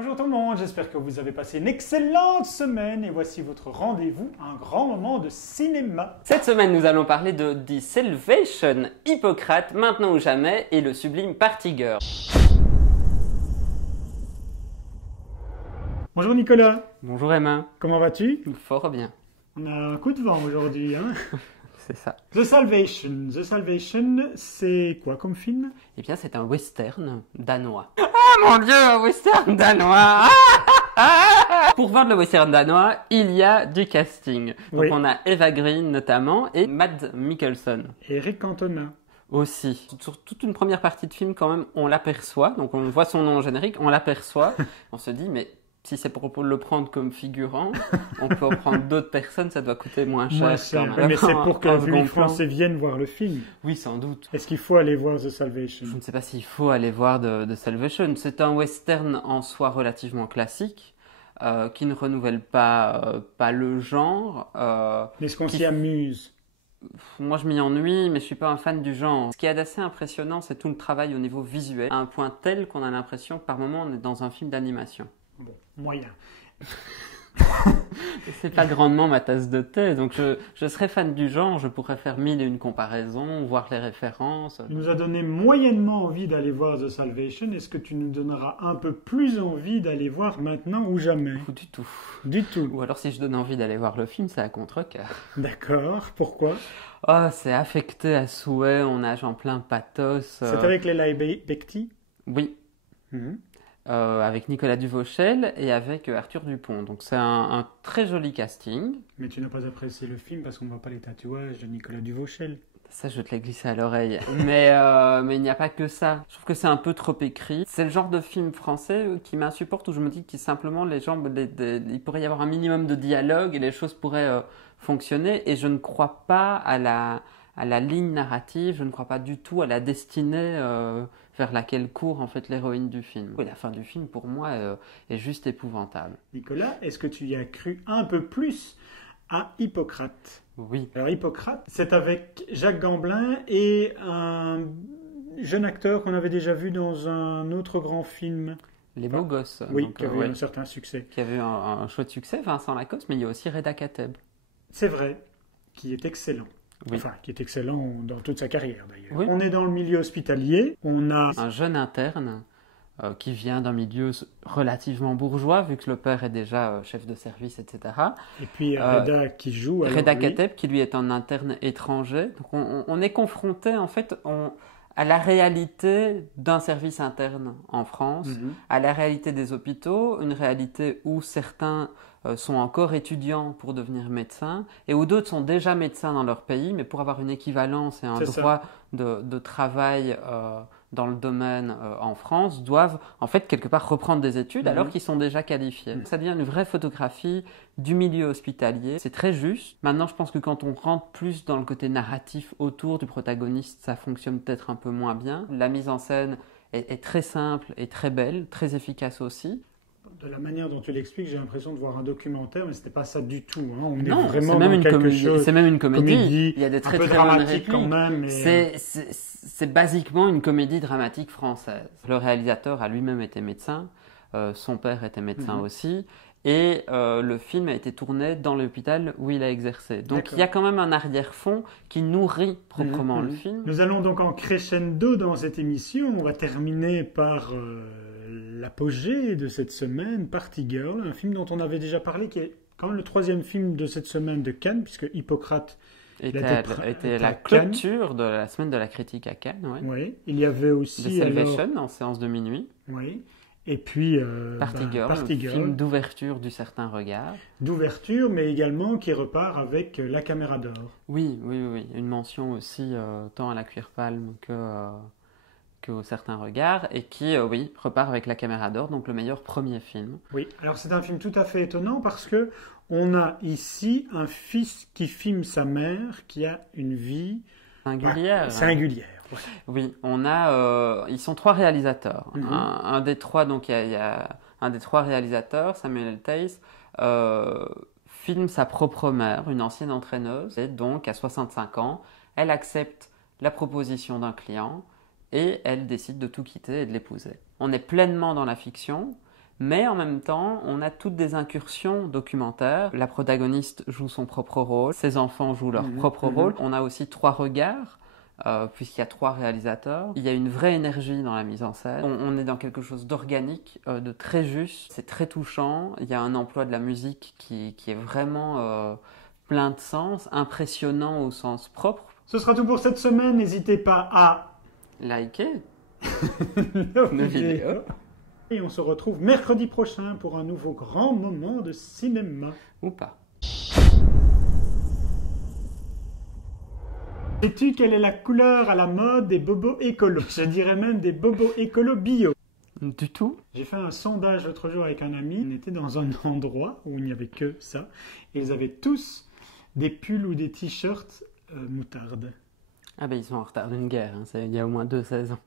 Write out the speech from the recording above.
Bonjour tout le monde, j'espère que vous avez passé une excellente semaine et voici votre rendez-vous, un grand moment de cinéma. Cette semaine, nous allons parler de The Salvation, Hippocrate, Maintenant ou Jamais et le sublime Party Girl. Bonjour Nicolas, Bonjour Emma. comment vas-tu? Fort bien. On a un coup de vent aujourd'hui, hein? C'est ça. The Salvation, c'est quoi comme film? Eh bien, c'est un western danois. Ah mon dieu, un western danois. Pour vendre le western danois, il y a du casting. Donc Oui. on a Eva Green notamment et Mads Mikkelsen. Eric Cantona. Aussi. Sur toute une première partie de film, quand même, on l'aperçoit. Donc, on voit son nom au générique, on l'aperçoit. On se dit, mais si c'est pour le prendre comme figurant, on peut en prendre d'autres personnes, ça doit coûter moins cher. Moi, quand même. mais c'est pour que Un les second plan. Français viennent voir le film. Oui, sans doute. Est-ce qu'il faut aller voir The Salvation? Je ne sais pas s'il faut aller voir de Salvation. C'est un western en soi relativement classique, qui ne renouvelle pas le genre. Est-ce qu'on s'y amuse? Moi, je m'y ennuie, mais je suis pas un fan du genre. Ce qui est assez impressionnant, c'est tout le travail au niveau visuel, à un point tel qu'on a l'impression que par moment, on est dans un film d'animation. Bon, moyen. C'est pas grandement ma tasse de thé, donc je serais fan du genre, je pourrais faire mille et une comparaisons, voir les références. Tu nous as donné moyennement envie d'aller voir The Salvation. Est-ce que tu nous donneras un peu plus envie d'aller voir Maintenant ou Jamais? Ou du tout. Du tout. Ou alors si je donne envie d'aller voir le film, c'est à contre-cœur. D'accord. Pourquoi? Oh, c'est affecté à souhait, on nage en plein pathos. C'est avec Leila Bekti? Oui. Mhm. Avec Nicolas Duvauchel et avec Arthur Dupont. Donc c'est un très joli casting. Mais tu n'as pas apprécié le film parce qu'on ne voit pas les tatouages de Nicolas Duvauchel. Ça, je te l'ai glissé à l'oreille. Mais il n'y a pas que ça. Je trouve que c'est un peu trop écrit. C'est le genre de film français qui m'insupporte où je me dis que simplement les gens, il pourrait y avoir un minimum de dialogue et les choses pourraient fonctionner. Et je ne crois pas à la ligne narrative, je ne crois pas du tout à la destinée vers laquelle court en fait l'héroïne du film. Et la fin du film, pour moi, est juste épouvantable. Nicolas, est-ce que tu y as cru un peu plus à Hippocrate? Oui. Alors Hippocrate, c'est avec Jacques Gamblin et un jeune acteur qu'on avait déjà vu dans un autre grand film. Les Beaux Gosses. Oui, donc, qui avait eu ouais, un certain succès. qui avait eu un chouette succès, Vincent Lacoste, mais il y a aussi Reda Kateb. C'est vrai, qui est excellent. Oui. Enfin, qui est excellent dans toute sa carrière d'ailleurs. Oui. On est dans le milieu hospitalier, on a... Un jeune interne qui vient d'un milieu relativement bourgeois, vu que le père est déjà chef de service, etc. Et puis Reda qui joue. alors Reda lui- Kateb, qui lui est un interne étranger. Donc on est confronté en fait à la réalité d'un service interne en France, Mhm. à la réalité des hôpitaux, une réalité où certains sont encore étudiants pour devenir médecins et où d'autres sont déjà médecins dans leur pays, mais pour avoir une équivalence et un C'est ça. droit de travail dans le domaine en France, doivent en fait quelque part reprendre des études Mhm. alors qu'ils sont déjà qualifiés. Mhm. Ça devient une vraie photographie du milieu hospitalier. C'est très juste. Maintenant, je pense que quand on rentre plus dans le côté narratif autour du protagoniste, ça fonctionne peut-être un peu moins bien. La mise en scène est très simple et très belle, très efficace aussi. De la manière dont tu l'expliques, j'ai l'impression de voir un documentaire, mais c'était pas ça du tout. Hein. On est Non, vraiment c'est même dans une quelque comédie. chose. C'est même une comédie. Il y a des un très peu très bonnes dramatique quand répliques. même. Mais, C'est basiquement une comédie dramatique française. Le réalisateur a lui-même été médecin, son père était médecin Mhm. aussi, et le film a été tourné dans l'hôpital où il a exercé. Donc D'accord. il y a quand même un arrière-fond qui nourrit proprement Mhm. le film. Nous allons donc en crescendo dans cette émission. On va terminer par l'apogée de cette semaine, Party Girl, un film dont on avait déjà parlé, qui est quand même le troisième film de cette semaine de Cannes, puisque Hippocrate Était était la à Cannes. clôture de la semaine de la critique à Cannes. Ouais. Oui, il y avait The aussi Salvation en séance de minuit. oui, et puis Party Girl, Party un Girl, film d'ouverture du certain regard. d'ouverture, mais également qui repart avec La Caméra d'Or. Oui. Une mention aussi tant à la Cuir Palme qu'au certain regard, et qui, oui, repart avec La Caméra d'Or, donc le meilleur premier film. Oui, alors c'est un film tout à fait étonnant parce que on a ici un fils qui filme sa mère qui a une vie Singulière. singulière. Ouais. Oui, on a, ils sont trois réalisateurs. Mhm. Un des trois, donc il y a un des trois réalisateurs, Samuel L. Tace, filme sa propre mère, une ancienne entraîneuse, et donc à 65 ans, elle accepte la proposition d'un client et elle décide de tout quitter et de l'épouser. On est pleinement dans la fiction, Mais en même temps, on a toutes des incursions documentaires. La protagoniste joue son propre rôle, ses enfants jouent leur propre rôle. On a aussi 3 regards. Puisqu'il y a 3 réalisateurs. Il y a une vraie énergie dans la mise en scène. On est dans quelque chose d'organique, de très juste. C'est très touchant. Il y a un emploi de la musique qui est vraiment plein de sens, impressionnant au sens propre. Ce sera tout pour cette semaine. N'hésitez pas à liker nos vidéos. Et on se retrouve mercredi prochain pour un nouveau grand moment de cinéma. Ou pas. Sais-tu quelle est la couleur à la mode des bobos écolos? Je dirais même des bobos écolos bio. Du tout. J'ai fait un sondage l'autre jour avec un ami. On était dans un endroit où il n'y avait que ça. Et ils avaient tous des pulls ou des t-shirts moutarde. Ah ben ils sont en retard d'une guerre. Hein. Il y a au moins 2 saisons.